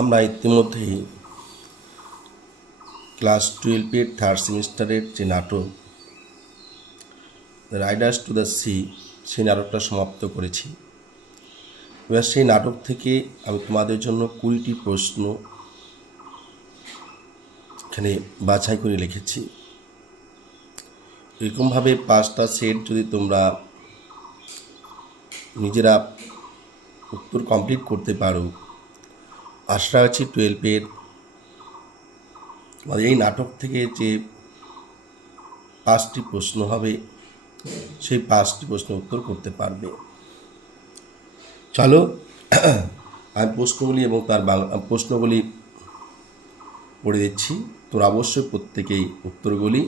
আমরা ইতিমধ্যেই class 12-এর third সেমিস্টারের যে নাটক রাইডার্স টু দ্য সি সেই নাটকটা সমাপ্ত করেছি। এবার সেই নাটক থেকে আমি তোমাদের জন্য 20টি প্রশ্ন এখানে বাছাই করে লিখেছি। এরকমভাবে 5টা সেট যদি তোমরা নিজেরা উত্তর কমপ্লিট করতে পারো, আশা রাখছি 12-এর এই নাটক থেকে যে 5টি প্রশ্ন হবে সেই 5টি প্রশ্নের উত্তর করতে পারবে। চলো আমি প্রশ্নগুলি এবং তার প্রশ্নগুলি পড়ে দিচ্ছি। তোমরা অবশ্যই প্রত্যেকেই উত্তরগুলি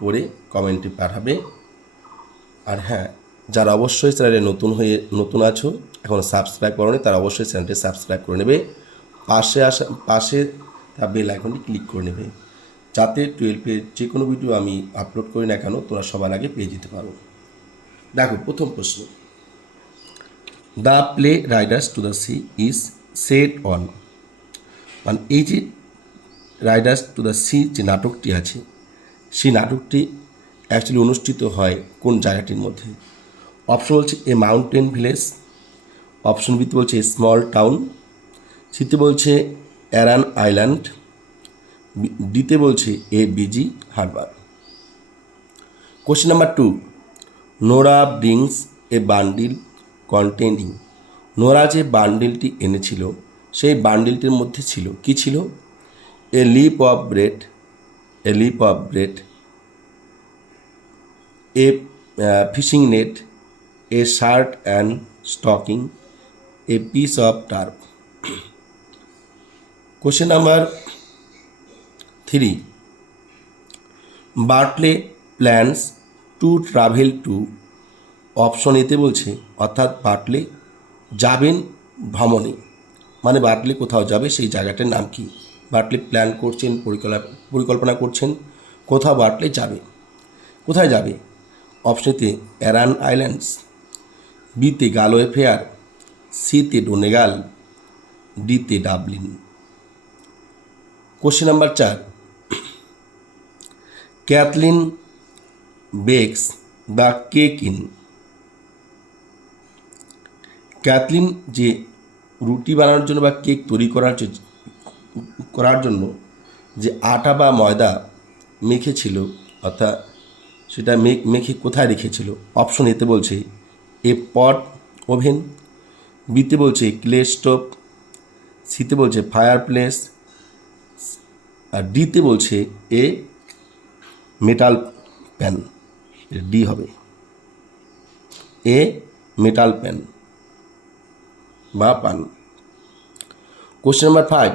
পড়ে কমেন্টে পাঠাবে। আর হ্যাঁ, যারা অবশ্যই চ্যানেলে নতুন আছো, এখন সাবস্ক্রাইব করোনি, তারা অবশ্যই চ্যানেলটি সাবস্ক্রাইব করে নেবে। পাশে তার বেল আইকনটি ক্লিক করে নেবে, যাতে 12-এর যে কোনো ভিডিও আমি আপলোড করি না কেন তোমরা সবার আগে পেয়ে যেতে পারো। দেখো, প্রথম প্রশ্ন, the play Riders two the C is set on, মানে এই যে রাইডার্স টু দ্য সি যে নাটকটি আছে, সেই নাটকটি অ্যাকচুয়ালি অনুষ্ঠিত হয় কোন জায়গাটির মধ্যে? অপশন বলছে এ মাউন্টেন ভিলেজ, অপশন বিতে বলছে এ স্মল টাউন, সিতে বলছে অ্যারান আইল্যান্ড, ডিতে বলছে a busy harbour. Question number 2, Nora brings a bundle containing, Nora যে বান্ডিলটি এনেছিল সেই বান্ডিলটির মধ্যে ছিল কি? ছিল a loaf of bread, a fishing net, a shirt and stocking, a piece of tarp. Question number 3, Bartley plans to travel to, option এতে বলছে অর্থাৎ বার্টলে যাবেন ভ্রমণে, মানে বার্টলে কোথাও যাবে সেই জায়গাটার নাম কি? বার্টলে প্ল্যান করছেন, পরিকল্পনা করছেন কোথাও বার্টলে যাবে। কোথায় যাবে? অপশনেতে অ্যারান আইল্যান্ডস, বিতে গালোয়ে ফেয়ার, সিতে ডোনেগাল, ডিতে Dublin. Question number 4, Kathleen bakes the cake in, Kathleen যে রুটি বানানোর জন্য বা কেক তৈরি করার জন্য যে আটা বা ময়দা মেখেছিল, অর্থাৎ সেটা মেখে কোথায় রেখেছিল? অপশন এতে বলছে এ পট ওভেন, বিতে বলছে ক্লে স্টোভ, সিতে বলছে ফায়ার প্লেস, আর ডিতে বলছে এ মেটাল প্যান। ডি হবে এ মেটাল প্যান বা পান। Question number 5,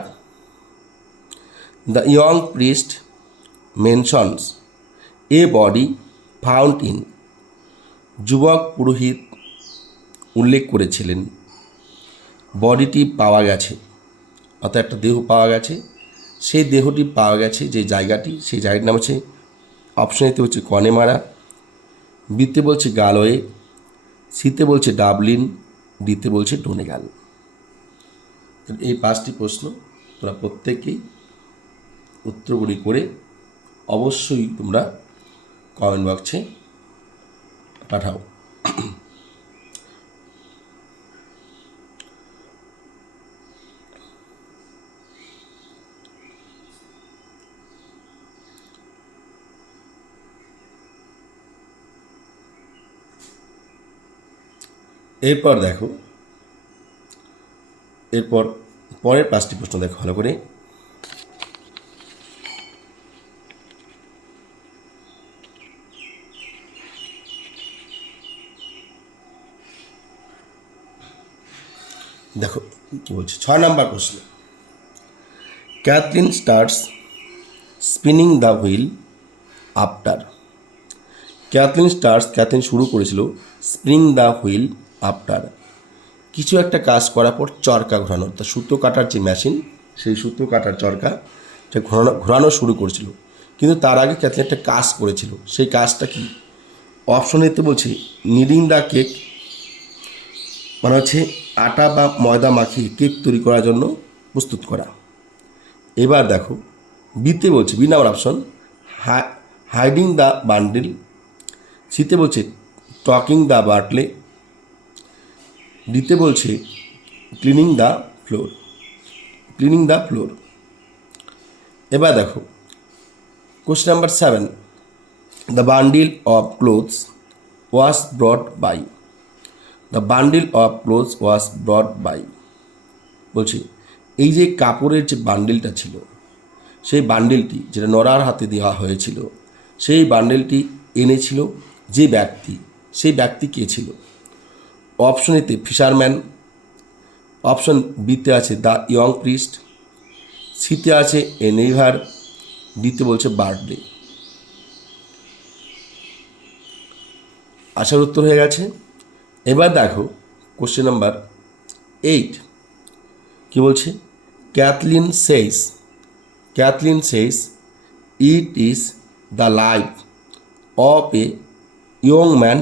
the young priest mentions A body found in, যুবক পুরোহিত উল্লেখ করেছিলেন বডিটি পাওয়া গেছে, অর্থাৎ একটা দেহ পাওয়া গেছে, সেই দেহটি পাওয়া গেছে যে জায়গাটি, সেই জায়গাটির নাম হচ্ছে, অপশন এতে হচ্ছে কনেমারা, বিতে বলছে গালোয়ে, সিতে বলছে ডাবলিন, ডিতে বলছে ডোনেগাল। এই 5টি প্রশ্ন তোমরা প্রত্যেকেই উত্তরগুলি করে অবশ্যই তোমরা কমেন্ট বক্সে পাঠাও। এরপর দেখো, পরের 5টি প্রশ্ন দেখো ভালো করে। দেখো কি বলছে, 6 নম্বর প্রশ্ন, Kathleen starts spinning the wheel after, Kathleen শুরু করেছিল স্পিনিং দ্য হুইল আফটার, কিছু একটা কাজ করার পর চরকা ঘোরানো, তা সুতো কাটার যে মেশিন, সেই সুতো কাটার চরকা ঘোরানো শুরু করেছিল, কিন্তু তার আগে ক্যাথলিন একটা কাজ করেছিল, সেই কাজটা কি? অপশন এতে বলছে নিডিং দ্য কেক, মানে হচ্ছে আটা বা ময়দা মাখিয়ে কেক তৈরি করার জন্য প্রস্তুত করা। এবার দেখো বিতে বলছে, B number option, hiding the bundle. সিতে বলছে টকিং দ্য বাটলে। ডিতে বলছে cleaning the floor, cleaning the floor. এবার দেখো question number 7, the bundle of clothes was brought by. The bundle of clothes was brought by বলছি এই যে কাপড়ের যে বান্ডিলটা ছিল, সেই বান্ডিলটি যেটা নরার হাতে দেওয়া হয়েছিল, সেই বান্ডিলটি এনেছিল যে ব্যক্তি, সেই ব্যক্তি কে ছিল? অপশন এতে ফিশারম্যান, অপশন বিতে আছে দ্য ইয়ং প্রিস্ট, সিতে আছে এ নেইভার, ডিতে বলছে বার্থডে। আশার উত্তর হয়ে গেছে। এবার দেখো কোশ্চেন নাম্বার 8 কি বলছে, Kathleen says it is the life of a young man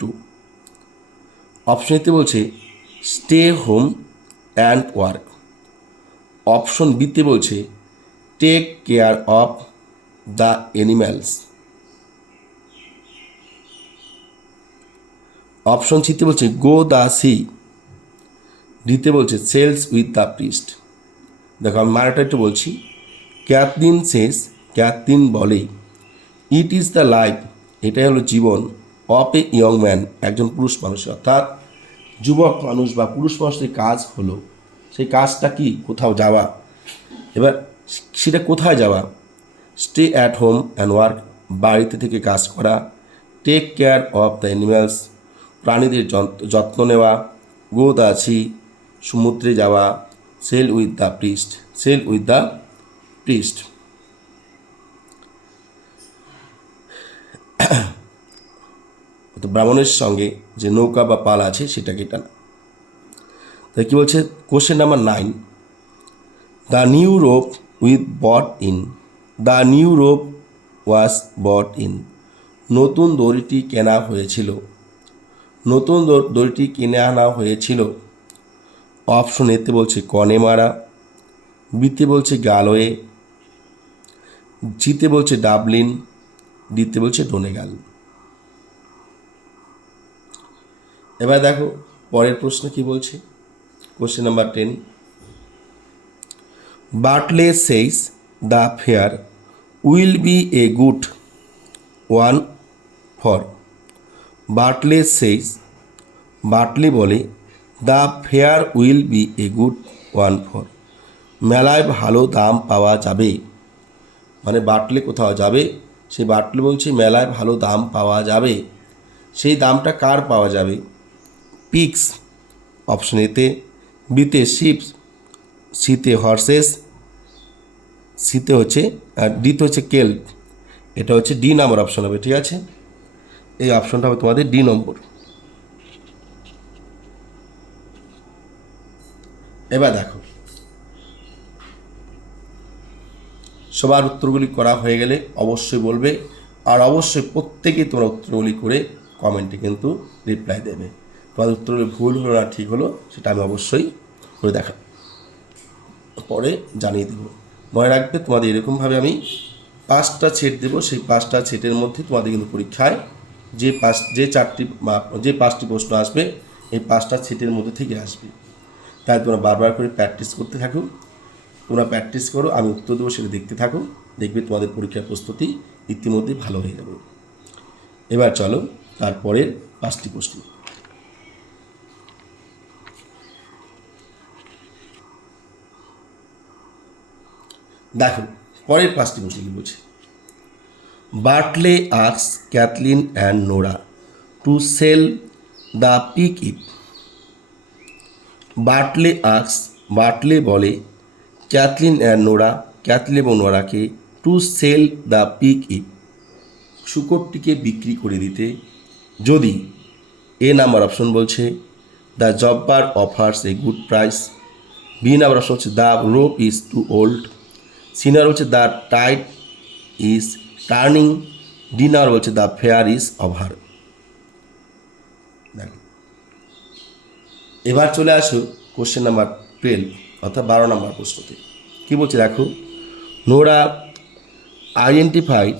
to. Option এতে বলছে stay home and work, option বিতে বলছে take care of the animals, option সিতে বলছে গো দ্য সি, ডিতে বলছে সেলস উইথ দ্য প্রিস্ট। দেখো আমি মারাটা একটু বলছি, ক্যাথলিন বলে, ইট ইজ দ্য লাইফ, এটাই হলো জীবন, অফ এ ইয়ং ম্যান, একজন পুরুষ মানুষ, অর্থাৎ যুবক মানুষ বা পুরুষ মানুষের কাজ হলো, সেই কাজটা কি? কোথাও যাওয়া। এবার সেটা কোথায় যাওয়া? Stay at home and work, বাড়িতে থেকে কাজ করা, take care of the animals, প্রাণীদের যত্ন নেওয়া, গো দ্য সি, সমুদ্রে যাওয়া, সেল উইথ দ্য প্রিস্ট। তো ব্রাহ্মণের সঙ্গে যে নৌকা বা পাল আছে সেটাকে টানা। তাই কী বলছে question number 9, the new rope was bought in. নতুন দড়িটি কেনা হয়েছিল, নতুন দড়িটি কিনে আনা হয়েছিল। অপশন এতে বলছে কনেমারা, বিতে বলছে গালওয়ে, জিতে বলছে ডাবলিন, ডিতে বলছে ডোনেগাল। এবার দেখো পরের প্রশ্ন কি বলছে, question number 10, Bartley says the fair will be a good one for. Bartley বলে the fair will be a good one for, মেলায় ভালো দাম পাওয়া যাবে। মানে বার্টলে কোথাও যাবে, সেই বার্টলে বলছে মেলায় ভালো দাম পাওয়া যাবে। সেই দামটা কার পাওয়া যাবে? পিগস, অপশন এতে, বিতে শিপস, সিতে হর্সেস, সিতে হচ্ছে আর ডিতে হচ্ছে কেল্প। এটা হচ্ছে ডি নাম্বার অপশন হবে, ঠিক আছে? এই অপশনটা হবে তোমাদের ডি নম্বর। এবার দেখো সবার উত্তরগুলি করা হয়ে গেলে অবশ্যই বলবে, আর অবশ্যই প্রত্যেকেই তোমরা উত্তরগুলি করে কমেন্টে কিন্তু রিপ্লাই দেবে। তোমাদের উত্তরগুলি ভুল হলো না ঠিক হলো সেটা আমি অবশ্যই করে দেখা পরে জানিয়ে দেবো। মনে রাখবে তোমাদের এরকমভাবে আমি 5টা সেট দেবো, সেই 5টা সেটের মধ্যে তোমাদের কিন্তু পরীক্ষায় যে 5টি প্রশ্ন আসবে এই 5টা সেটের মধ্যে থেকে আসবে। তাই তোমরা বারবার করে প্র্যাকটিস করতে থাকো, তোমরা প্র্যাকটিস করো, আমি উত্তর দেবো সেটা দেখতে থাকো, দেখবে তোমাদের পরীক্ষার প্রস্তুতি ইতিমধ্যেই ভালো হয়ে যাবে। এবার চলো তারপরের 5টি প্রশ্ন। দেখো পরের 5টি প্রশ্ন কি বলছে, Bartley asks Cathleen and Nora to sell the pig ইপ। বার্টলে বলে ক্যাথলিন এবং নোরাকে টু সেল দ্য পিক ইপ, শূকরটিকে বিক্রি করে দিতে, যদি এ নাম্বার অপশন বলছে the jobber offers a good price, B number option হচ্ছে the rope is too old, C number হচ্ছে the tide is turning, D number বলছে দ্য ফেয়ার ইজ ওভার। এবার চলে আসো কোশ্চেন নাম্বার 12, অর্থাৎ 12 নম্বর প্রশ্নতে কী বলছে দেখো, Nora identified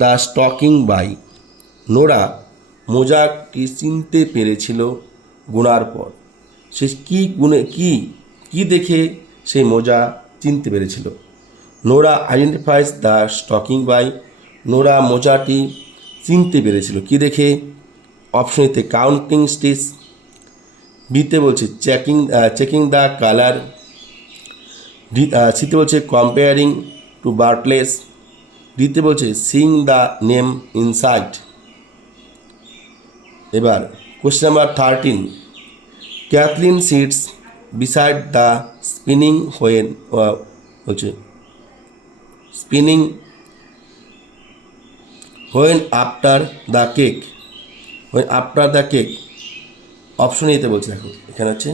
the stocking by. Nora মোজাটি চিনতে পেরেছিল গোনার পর। সে কী গুণে কী দেখে সেই মোজা চিনতে পেরেছিল? Nora identifies the stocking by. Nora মোজাটি চিনতে পেরেছিল কী দেখে? অপশন এতে কাউন্টিং স্টিচ, বিতে বলছে চেকিং দ্য কালার, সিতে বলছে কম্পেয়ারিং টু বার্টলেস, ডিতে বলছে সিং দ্য নেম ইনসাইট। এবার question number 13, Cathleen sits beside the spinning wheel, বলছে spinning wheel after the cake, wheel after the cake. Option এতে বলছে দেখো, এখানে হচ্ছে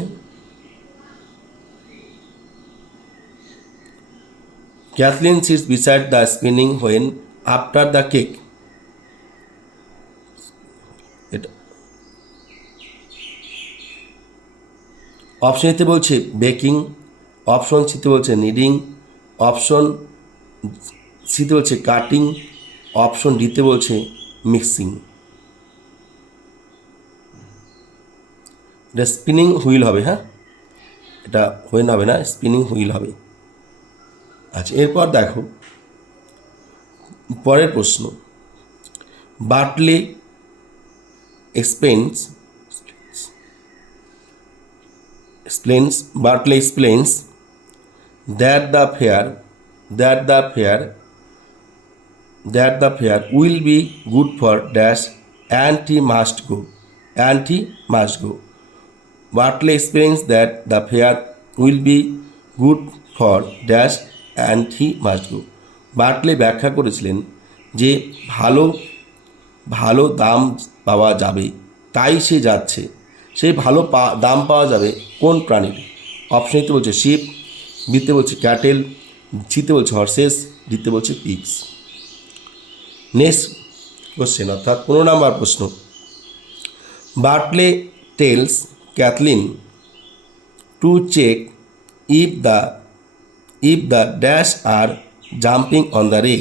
Cathleen sits beside the spinning wheel after the cake. এটা option এতে বলছে বেকিং, অপশন সিতে বলছে নিডিং, অপশন সিতে বলছে কাটিং, অপশন ডিতে বলছে মিক্সিং। এটা স্পিনিং হুইল হবে, হ্যাঁ, এটা হোয়েন হবে না, স্পিনিং হুইল হবে। আচ্ছা, এরপর দেখো পরের প্রশ্ন, বার্টলে explains Bartley explains that the fair will be good for dash and he must go. Bartley explains that the fair will be good for dash and he must go. বার্টলে ব্যাখ্যা করেছিলেন যে ভালো দাম পাওয়া যাবে তাই সে যাচ্ছে। সেই ভালো দাম পাওয়া যাবে কোন প্রাণীর? অপশন এতে বলছে শিপ, বিতে বলছে ক্যাটেল, সিতে বলছে হর্সেস, ডিতে বলছে পিগস। নেক্সট কোশ্চেন অর্থাৎ 15 নম্বর প্রশ্ন, Bartley tells Cathleen to check if the dash are jumping on the rye.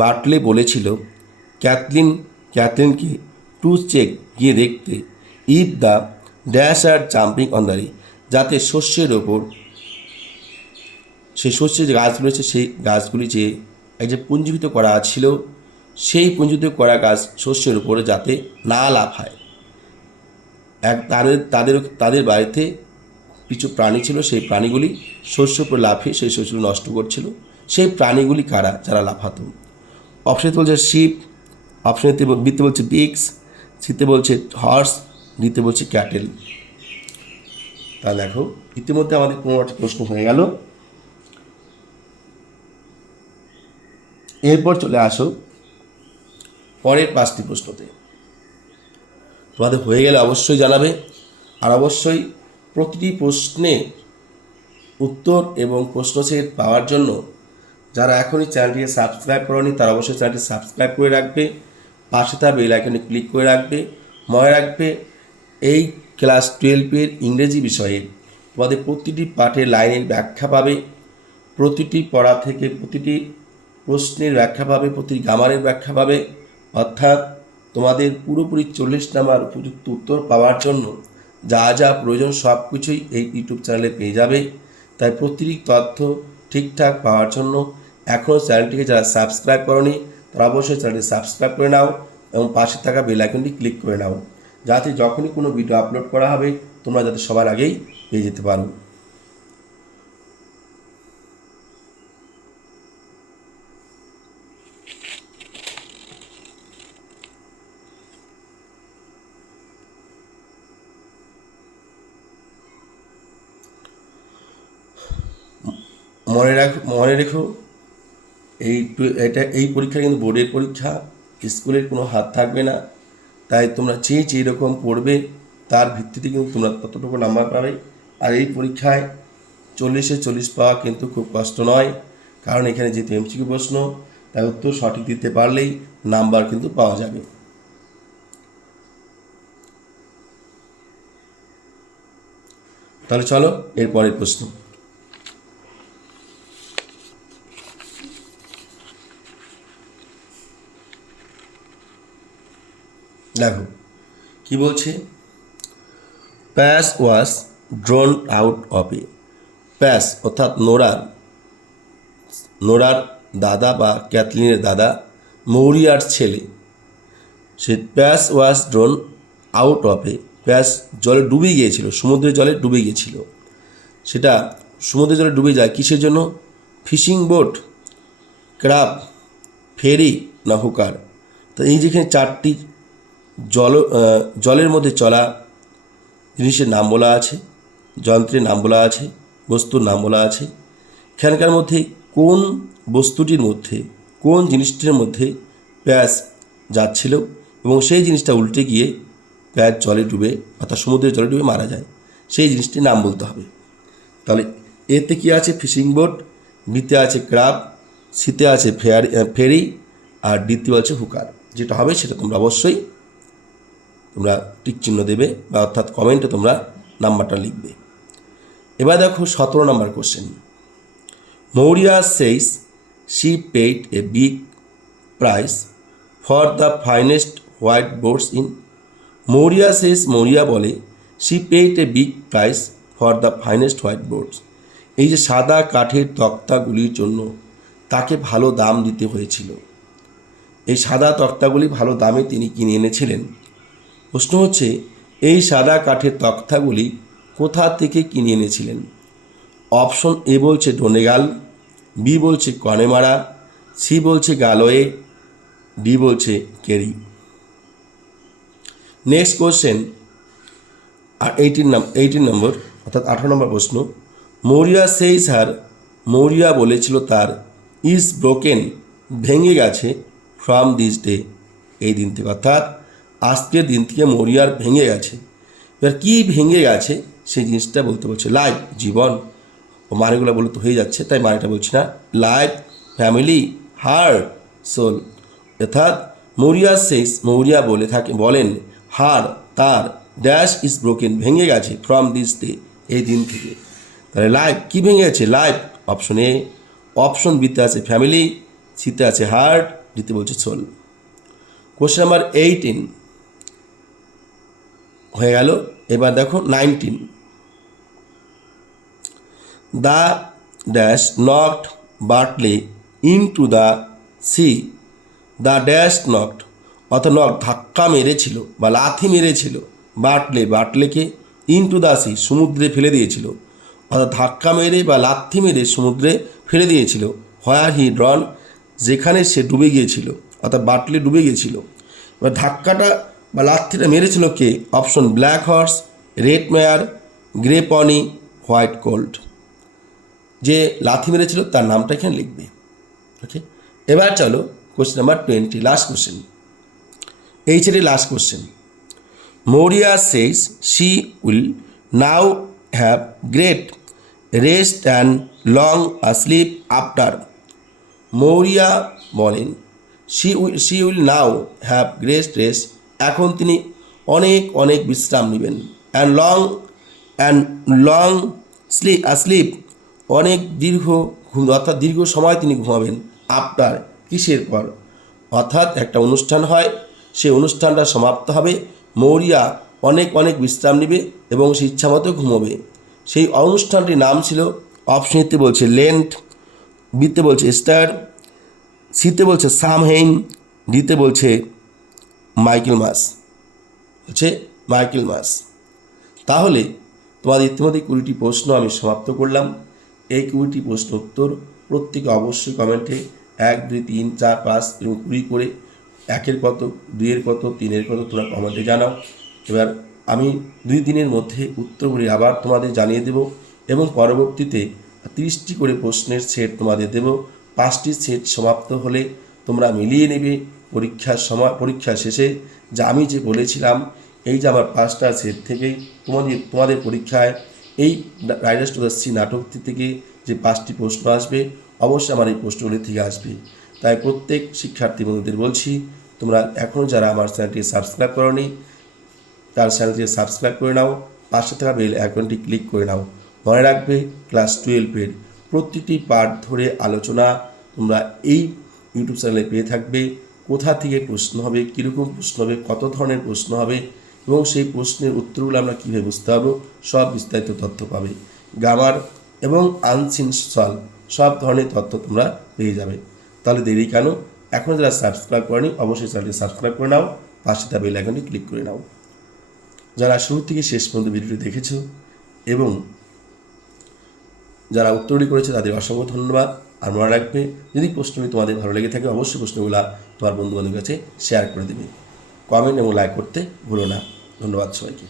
Bartley বলেছিল ক্যাথলিনকে টু চেক গিয়ে দেখতে, if the dash are jumping on the rye, যাতে শস্যের ওপর, সেই শস্যের যে গাছগুলো আছে সেই গাছগুলি যে পুঞ্জীভূত করা ছিল, সেই পুঞ্জীভূত করা গাছ শস্যের উপরে যাতে না লাফায়। তাদের বাড়িতে কিছু প্রাণী ছিল, সেই প্রাণীগুলি শস্যের উপর লাফিয়ে সেই শস্যগুলো নষ্ট করছিল। সেই প্রাণীগুলি কারা যারা লাফাতো? অপশনে বলছে শিপ, অপশনে বিতে বলছে পিগস, সিতে বলছে হর্স, ডিতে বলছে ক্যাটেল। তা দেখো ইতিমধ্যে আমাদের 15টি প্রশ্ন হয়ে গেল। এরপর চলে আসো পরের 5টি প্রশ্নতে। তোমাদের হয়ে গেলে অবশ্যই জানাবে, আর অবশ্যই প্রতিটি প্রশ্নের উত্তর এবং প্রশ্ন সেট পাওয়ার জন্য যারা এখনই চ্যানেলটিকে সাবস্ক্রাইব করোনি তারা অবশ্যই চ্যানেলটি সাবস্ক্রাইব করে রাখবে, পাশে থাকা বেল আইকনে ক্লিক করে রাখবে। মনে রাখবে এই ক্লাস 12-এর ইংরেজি বিষয়ে তোমাদের প্রতিটি পাঠের লাইনের ব্যাখ্যা পাবে, প্রতিটি পড়া থেকে প্রতিটি প্রশ্নের ব্যাখ্যা পাবে, প্রতিটি গ্রামারের ব্যাখ্যা পাবে। অর্থাৎ তোমাদের পুরোপুরি 40 নম্বর উপযুক্ত উত্তর পাওয়ার জন্য যা যা প্রয়োজন সব কিছুই এই ইউটিউব চ্যানেলে পেয়ে যাবে। তাই প্রতিটি তথ্য ঠিকঠাক পাওয়ার জন্য এখনও চ্যানেলটিকে যারা সাবস্ক্রাইব করোনি তারা অবশ্যই চ্যানেলটি সাবস্ক্রাইব করে নাও এবং পাশে থাকা বেল আইকনটি ক্লিক করে নাও, যাতে যখনই কোনো ভিডিও আপলোড করা হবে তোমরা যাতে সবার আগেই পেয়ে যেতে পারো। মনে রেখো এই পরীক্ষা কিন্তু বোর্ডের পরীক্ষা, স্কুলের কোনো হাত থাকবে না। তাই তোমরা যেই রকম পড়বে তার ভিত্তিতে কিন্তু তোমরা ততটুকু নাম্বার পাবে। আর এই পরীক্ষায় 40-এ 40 পাওয়া কিন্তু খুব কষ্ট নয়, কারণ এখানে যেহেতু এমসিকিউ প্রশ্ন তাই উত্তর সঠিক দিতে পারলেই নাম্বার কিন্তু পাওয়া যাবে। তাহলে চলো এর পরের প্রশ্ন। দেখো কি বলছে, প্যাস ওয়াজ ড্রন আউট অফ এ। প্যাস অর্থাৎ নোরার দাদা বা ক্যাথলিনের দাদা মৌরিয়ার ছেলে, সে প্যাস ওয়াজ ড্রন আউট অফ এ। প্যাস জলে ডুবে গিয়েছিল, সমুদ্রের জলে ডুবে গিয়েছিল। সেটা সমুদ্রের জলে ডুবে যায় কিসের জন্য? ফিশিং বোট, ক্রাব, ফেরি না হুকার। তো এই যেখানে চারটি জলের মধ্যে চলা জিনিসের নাম বলা আছে, যন্ত্রের নাম বলা আছে, বস্তুর নাম বলা আছে। এখানকার মধ্যে কোন বস্তুটির মধ্যে, কোন জিনিসটির মধ্যে প্যাস যাচ্ছিল এবং সেই জিনিসটা উল্টে গিয়ে প্যাস জলে ডুবে অর্থাৎ সমুদ্রের জলে ডুবে মারা যায়, সেই জিনিসটির নাম বলতে হবে। তাহলে এতে কি আছে? ফিশিং বোট, বিতে আছে ক্রাব, সিতে আছে ফেরি, আর ডিতে আছে হুকার। যেটা হবে সেটা তোমরা অবশ্যই টিক চিহ্ন দেবে বা অর্থাৎ কমেন্টে তোমরা নাম্বারটা লিখবে। এবার দেখো 17 নম্বর question. Maurya says she paid a big price for the finest white boards in. Maurya says, Maurya বলে, she paid a big price for the finest white boards, এই যে সাদা কাঠের তক্তাগুলির জন্য তাকে ভালো দাম দিতে হয়েছিল। এই সাদা তক্তাগুলি ভালো দামে তিনি কিনে এনেছিলেন। প্রশ্ন হচ্ছে, এই সাদা কাঠের তক্তাগুলি কোথা থেকে কিনে এনেছিলেন? অপশন এ বলছে ডোনেগাল, বি বলছে কনেমারা, সি বলছে গালোয়ে, ডি বলছে কেরি। নেক্সট কোশ্চেন, 18 নম্বর অর্থাৎ 18 নম্বর প্রশ্ন। মৌরিয়া সেইস হার, মৌরিয়া বলেছিল তার, ইজ ব্রোকেন, ভেঙে গেছে, ফ্রম দিস ডে, এই দিন থেকে, অর্থাৎ আজকের দিন থেকে মৌরিয়ার ভেঙে গেছে। এবার কী ভেঙে গেছে সেই জিনিসটা বলতে বলছে। লাইফ, জীবন, ও মানেগুলো বলে তো হয়ে যাচ্ছে, তাই মানেটা বলছি না। Life, family, heart, soul. অর্থাৎ মৌরিয়া সেইস, মৌরিয়া বলেন, হার, তার, ড্যাশ ইজ ব্রোকেন, ভেঙে গেছে, ফ্রম দিস ডে, এই দিন থেকে। তাহলে লাইফ, কী ভেঙে গেছে? Life, option A. অপশন বিতে আছে ফ্যামিলি, সিতে আছে হার্ট, ডিতে বলছে সোল। কোশ্চেন নাম্বার 18 হয়ে গেল। এবার দেখো 19। The dash knocked Bartley into the sea. The dash knocked অর্থাৎ ধাক্কা মেরেছিল বা লাথি মেরেছিল বার্টলেকে ইন টু দ্য সি, সমুদ্রে ফেলে দিয়েছিল। অর্থাৎ ধাক্কা মেরে বা লাথি মেরে সমুদ্রে ফেলে দিয়েছিল। হোয়ার হি ড্রন, যেখানে সে ডুবে গিয়েছিল, অর্থাৎ বার্টলে ডুবে গিয়েছিল। এবার ধাক্কাটা বা লাথিটা মেরেছিল কে? অপশন ব্ল্যাক হর্স, রেড মেয়ার, গ্রে পনি, হোয়াইট কোল্ট। যে লাথি মেরেছিল তার নামটা এখানে লিখবে। ওকে, এবার চলো কোশ্চেন নাম্বার 20, লাস্ট কোশ্চেন। এই ছেলে last question. Maurya says she will now have great rest and long sleep after. Maurya বলেন, she will now have great rest, এখন তিনি অনেক বিশ্রাম নেবেন। অ্যান্ড লং স্লিপ, অনেক দীর্ঘ ঘুম, অর্থাৎ দীর্ঘ সময় তিনি ঘুমাবেন। আফটার, কিসের পর? অর্থাৎ একটা অনুষ্ঠান হয়, সেই অনুষ্ঠানটা সমাপ্ত হবে, মৌরিয়া অনেক বিশ্রাম নেবে এবং সে ইচ্ছামতো ঘুমোবে। সেই অনুষ্ঠানটির নাম ছিল, অপশন এতে বলছে লেন্ট, বিতে বলছে স্টার, সিতে বলছে সামহেইন, ডিতে বলছে মাইকেলমাস। তাহলে তোমাদের ইতিমধ্যে 20টি প্রশ্ন আমি সমাপ্ত করলাম। এই 20টি প্রশ্ন উত্তর প্রত্যেকে অবশ্যই কমেন্টে 1, 2, 3, 4, 5 এবং 20 করে 1-এর কত, 2-এর কত, 3-এর কত তোমরা কমেন্টে জানাও। এবার আমি 2 দিনের মধ্যে উত্তরগুলি আবার তোমাদের জানিয়ে দেব এবং পরবর্তীতে 30টি করে প্রশ্নের সেট তোমাদের দেব। 5টি সেট সমাপ্ত হলে তোমরা মিলিয়ে নেবে পরীক্ষা শেষে যা আমি যে বলেছিলাম, এই যে আমার 5টা সেট থেকে তোমাদের পরীক্ষায় এই রাইডার্স টু দ্য সি নাটকটি থেকে যে 5টি প্রশ্ন আসবে, অবশ্যই আমার এই প্রশ্নগুলি থেকে আসবে। তাই প্রত্যেক শিক্ষার্থী বন্ধুদের বলছি, তোমরা এখনও যারা আমার চ্যানেলটি সাবস্ক্রাইব করোনি তার চ্যানেলটি সাবস্ক্রাইব করে নাও পাশে থাকা বেল আইকনটি ক্লিক করে নাও। মনে রাখবে ক্লাস 12-এর প্রতিটি পাঠ ধরে আলোচনা তোমরা এই ইউটিউব চ্যানেলে পেয়ে থাকবে। কোথা থেকে প্রশ্ন হবে, কীরকম প্রশ্ন হবে, কত ধরনের প্রশ্ন হবে এবং সেই প্রশ্নের উত্তরগুলো আমরা কীভাবে বুঝতে পারবো, সব বিস্তারিত তথ্য পাবে। গ্রামার এবং আনসিন সলভ সব ধরনের তথ্য তোমরা পেয়ে যাবে। তাহলে দেরি কেন? এখন যারা সাবস্ক্রাইব করেনি অবশ্যই চ্যানেলটি সাবস্ক্রাইব করে নাও, পাশে থাকা বেল আইকনটি ক্লিক করে নাও। যারা শুরু থেকে শেষ পর্যন্ত ভিডিওটি দেখেছো এবং যারা উত্তরটি করেছে তাদের অসংখ্য ধন্যবাদ। আর মনে রাখবে, যদি প্রশ্নটি তোমাদের ভালো লেগে থাকে অবশ্যই প্রশ্নগুলো তোমার বন্ধুবান্ধবের কাছে শেয়ার করে দেবে। কমেন্ট এবং লাইক করতে ভুলো না। ধন্যবাদ সবাইকে।